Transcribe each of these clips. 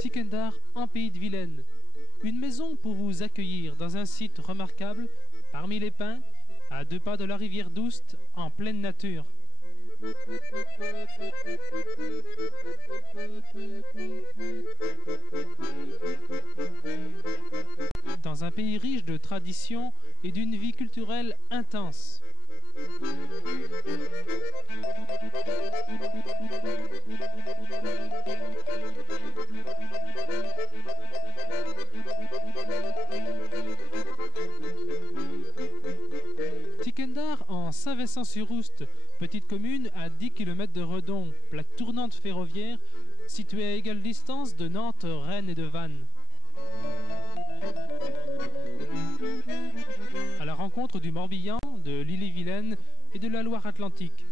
Tikendar en pays de Vilaine. Une maison pour vous accueillir dans un site remarquable, parmi les pins, à 2 pas de la rivière d'Oust, en pleine nature. Dans un pays riche de traditions et d'une vie culturelle intense. Tikendar en Saint-Vincent-sur-Oust, petite commune à 10 km de Redon, plaque tournante ferroviaire, située à égale distance de Nantes, Rennes et de Vannes. À la rencontre du Morbihan, de l'Ille-et-Vilaine et de la Loire-Atlantique.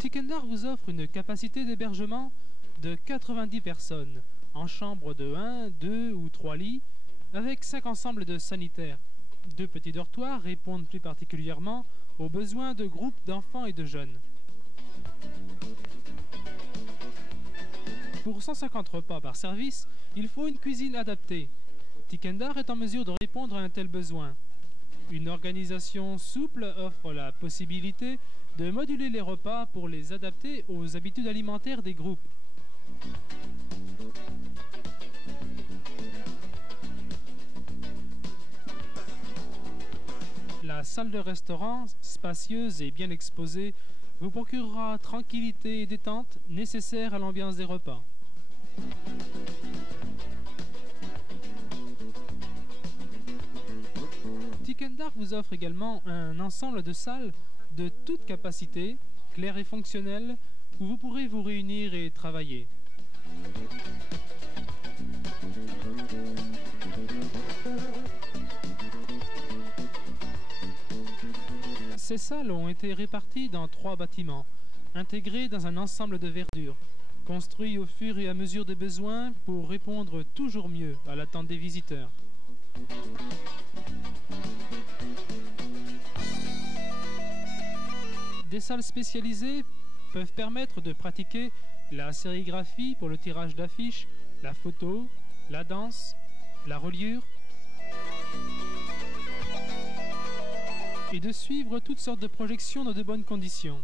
Tikendar vous offre une capacité d'hébergement de 90 personnes, en chambre de 1, 2 ou 3 lits, avec 5 ensembles de sanitaires. 2 petits dortoirs répondent plus particulièrement aux besoins de groupes d'enfants et de jeunes. Pour 150 repas par service, il faut une cuisine adaptée. Tikendar est en mesure de répondre à un tel besoin. Une organisation souple offre la possibilité de moduler les repas pour les adapter aux habitudes alimentaires des groupes. La salle de restaurant, spacieuse et bien exposée, vous procurera tranquillité et détente nécessaires à l'ambiance des repas. Tikendar vous offre également un ensemble de salles de toute capacité, claires et fonctionnelles, où vous pourrez vous réunir et travailler. Ces salles ont été réparties dans 3 bâtiments, intégrés dans un ensemble de verdure, construits au fur et à mesure des besoins pour répondre toujours mieux à l'attente des visiteurs. Des salles spécialisées peuvent permettre de pratiquer la sérigraphie pour le tirage d'affiches, la photo, la danse, la reliure, et de suivre toutes sortes de projections dans de bonnes conditions.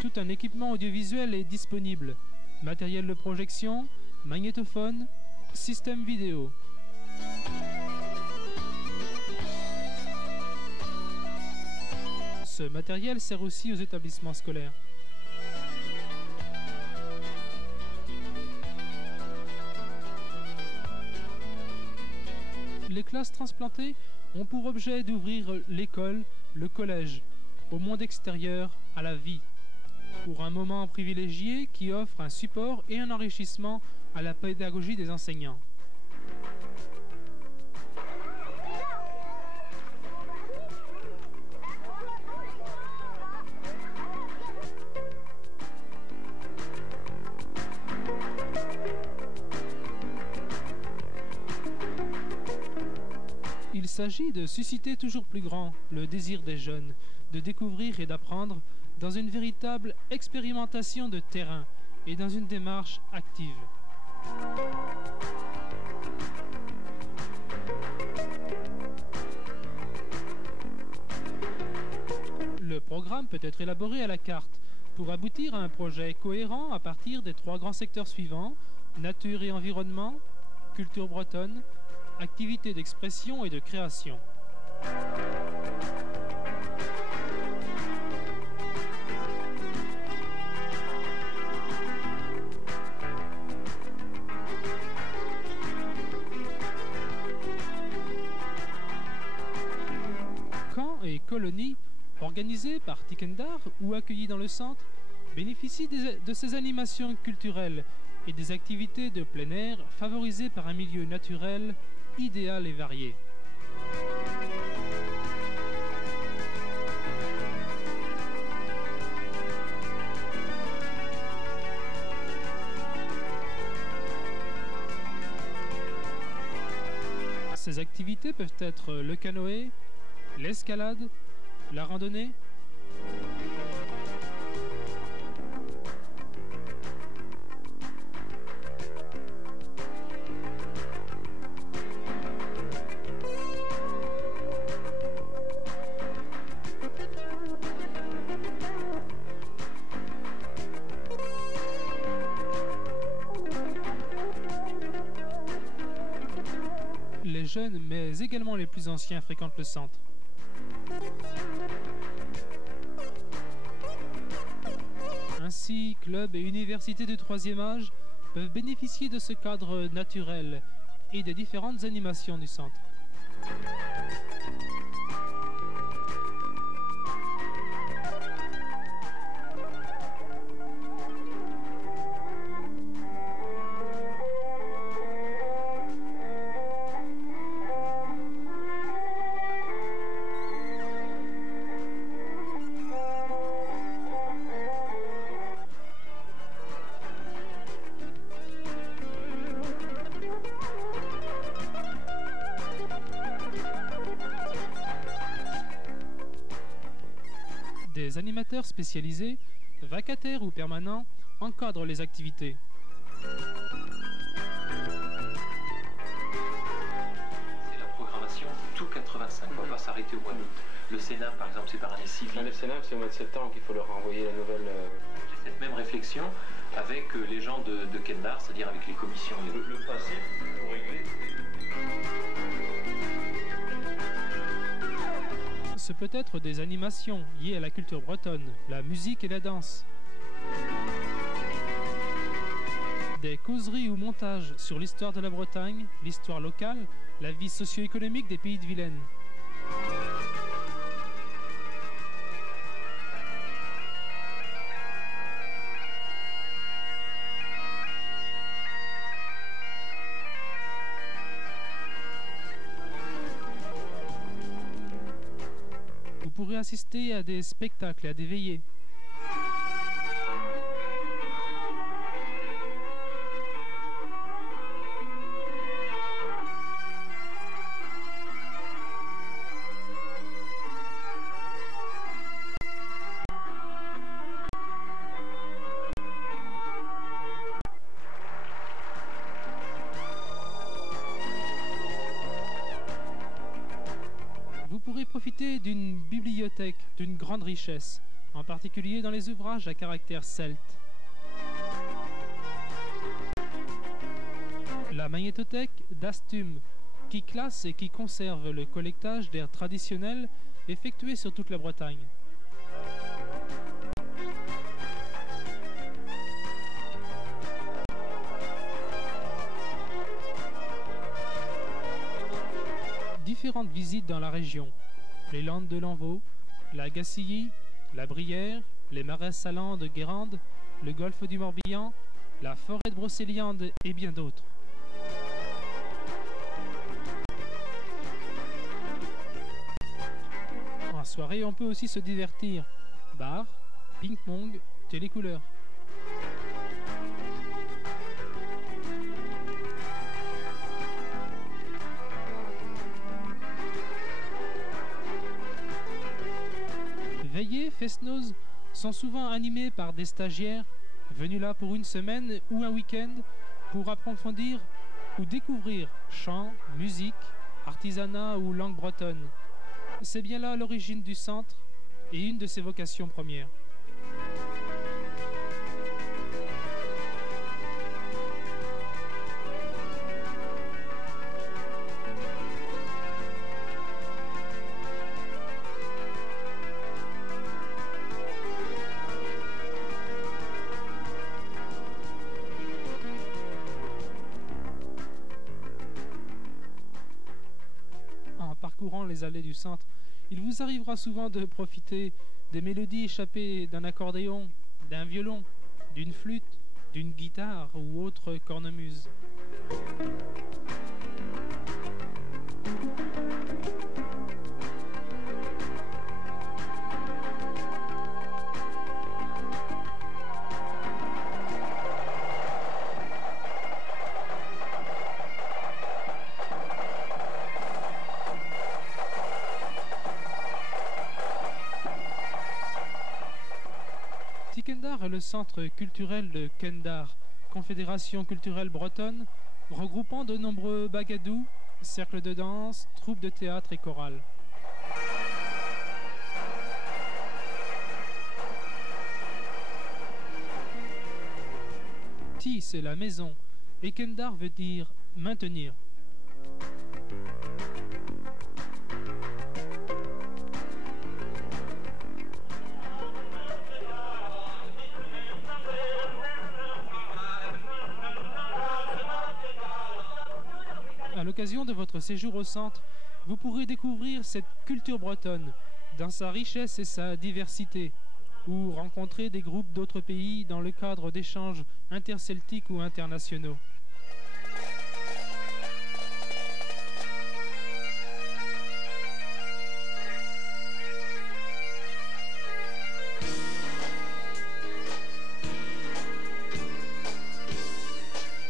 Tout un équipement audiovisuel est disponible. Matériel de projection, magnétophone, système vidéo. Ce matériel sert aussi aux établissements scolaires. Les classes transplantées ont pour objet d'ouvrir l'école, le collège, au monde extérieur, à la vie, pour un moment privilégié qui offre un support et un enrichissement à la pédagogie des enseignants. Il s'agit de susciter toujours plus grand le désir des jeunes, de découvrir et d'apprendre dans une véritable expérimentation de terrain et dans une démarche active. Le programme peut être élaboré à la carte pour aboutir à un projet cohérent à partir des 3 grands secteurs suivants: nature et environnement, culture bretonne, activités d'expression et de création. Camps et colonies organisés par Tikendar ou accueillis dans le centre bénéficient de ces animations culturelles et des activités de plein air favorisées par un milieu naturel idéal et varié. Ces activités peuvent être le canoë, l'escalade, la randonnée. Les jeunes, mais également les plus anciens, fréquentent le centre. Ainsi, clubs et universités du troisième âge peuvent bénéficier de ce cadre naturel et des différentes animations du centre. Des animateurs spécialisés, vacataires ou permanents, encadrent les activités. C'est la programmation tout 85, on va pas s'arrêter au mois d'août. Le Sénat, par exemple, c'est par année civile. Le Sénat, c'est au mois de septembre qu'il faut leur envoyer la nouvelle... J'ai cette même réflexion avec les gens de Kendar, c'est-à-dire avec les commissions. Le principe, pour régler... Ce peut être des animations liées à la culture bretonne, la musique et la danse. Des causeries ou montages sur l'histoire de la Bretagne, l'histoire locale, la vie socio-économique des pays de Vilaine. Vous pourrez assister à des spectacles et à des veillées. Vous pourrez profiter d'une bibliothèque d'une grande richesse, en particulier dans les ouvrages à caractère celte. La magnétothèque d'Astum, qui classe et qui conserve le collectage d'airs traditionnels effectués sur toute la Bretagne. Différentes visites dans la région, les Landes de Lanvaux, la Gacilly, la Brière, les marais salants de Guérande, le golfe du Morbihan, la forêt de Brocéliande et bien d'autres. En soirée, on peut aussi se divertir. Bar, ping-pong, télécouleur. Veillées, fest-noz sont souvent animés par des stagiaires venus là pour une semaine ou un week-end pour approfondir ou découvrir chant, musique, artisanat ou langue bretonne. C'est bien là l'origine du centre et une de ses vocations premières. Parcourant les allées du centre, il vous arrivera souvent de profiter des mélodies échappées d'un accordéon, d'un violon, d'une flûte d'une guitare ou autre cornemuse. Tikendar est le centre culturel de Kendar, confédération culturelle bretonne, regroupant de nombreux bagadous, cercles de danse, troupes de théâtre et chorales. Ti, c'est la maison, et Kendar veut dire maintenir. À l'occasion de votre séjour au centre, vous pourrez découvrir cette culture bretonne dans sa richesse et sa diversité, ou rencontrer des groupes d'autres pays dans le cadre d'échanges interceltiques ou internationaux.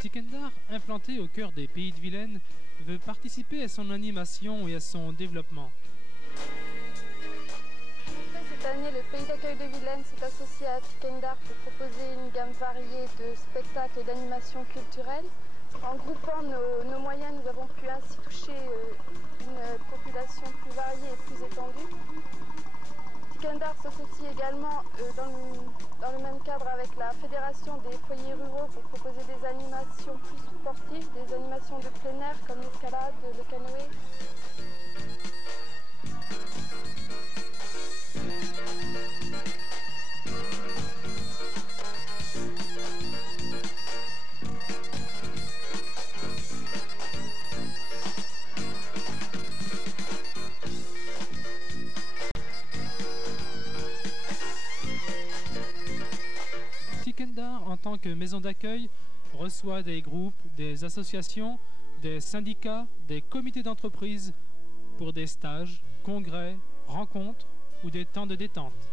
Tikendar, implanté au cœur des Pays de Vilaine, veut participer à son animation et à son développement. Cette année, le Pays d'accueil de Vilaine s'est associé à Tikendar pour proposer une gamme variée de spectacles et d'animations culturelles. En groupant nos moyens, nous avons pu ainsi toucher une population plus variée et plus étendue. Tikendar s'associe également dans le même cadre avec la Fédération des foyers ruraux pour proposer des animations plus sportives, des animations de plein air comme l'escalade, le canoë. Tikendar, en tant que maison d'accueil, reçoit des groupes, des associations, des syndicats, des comités d'entreprise pour des stages, congrès, rencontres ou des temps de détente.